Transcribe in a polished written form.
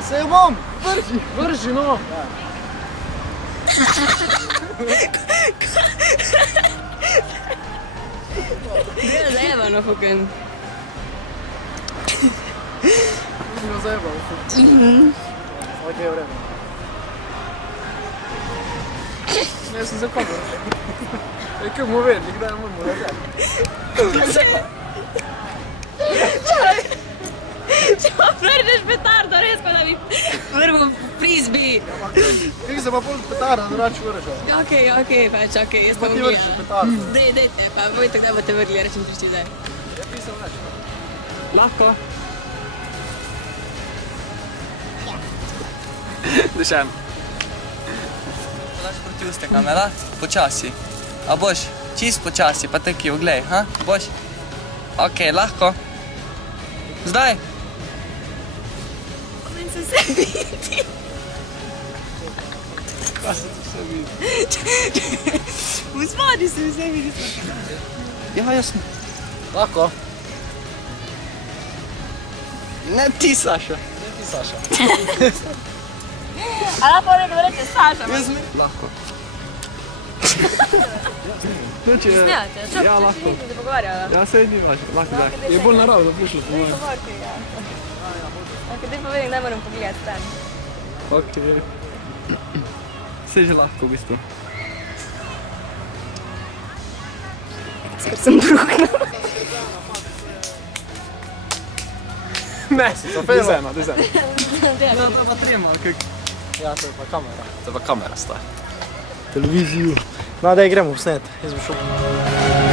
Pa se bom! Vrži, no! Gre zajebano, fuken. Nismo zajebali, fuken. Ok, v redu. Ne, sem za kamer. Kaj bomo vedeli, kdaj moramo narediti. Če pa vrneš petardo, res pa da bi vrgo frisbee. Kaj se pa pol petarda, drugače vrža? Okej, pač, jaz Pa pa ti vršiš petardo. Dejte, pa bojte, kdaj boste vrgli, rečem prišti zdaj. Ja, pisam več. Lahko. Dušan. Daš proti uste kamera, počasi. A boš, čist počasi, pa taki oglej, ha? Boš? Okej, lahko. Zdaj. Meni se vse vidi. Kaj se ti vse vidi? V spodnji se vse vidi. Ja, jasno. Lahko. Ne ti, Saša. Ne ti, Saša. A lahko nekdo reče Saša? Lahko. Snijate, čak, Ja, če lahko. si se pogovarjala. Ja, sej ni važno, lahko daj. Je bolj naravno prišlo, po mojem. Pogovorite, ja. Daj povedem, kdaj moram pogledati stran. Okej. Sej že lahko, v bistvu. Skor sem bruhnil. Ne, to fejlo. daj z eno. To pa trema, kak. Ja, to je pa kamera. To pa kamera sta. Televizijo. No, daj gremo v snet. Jaz bi šel.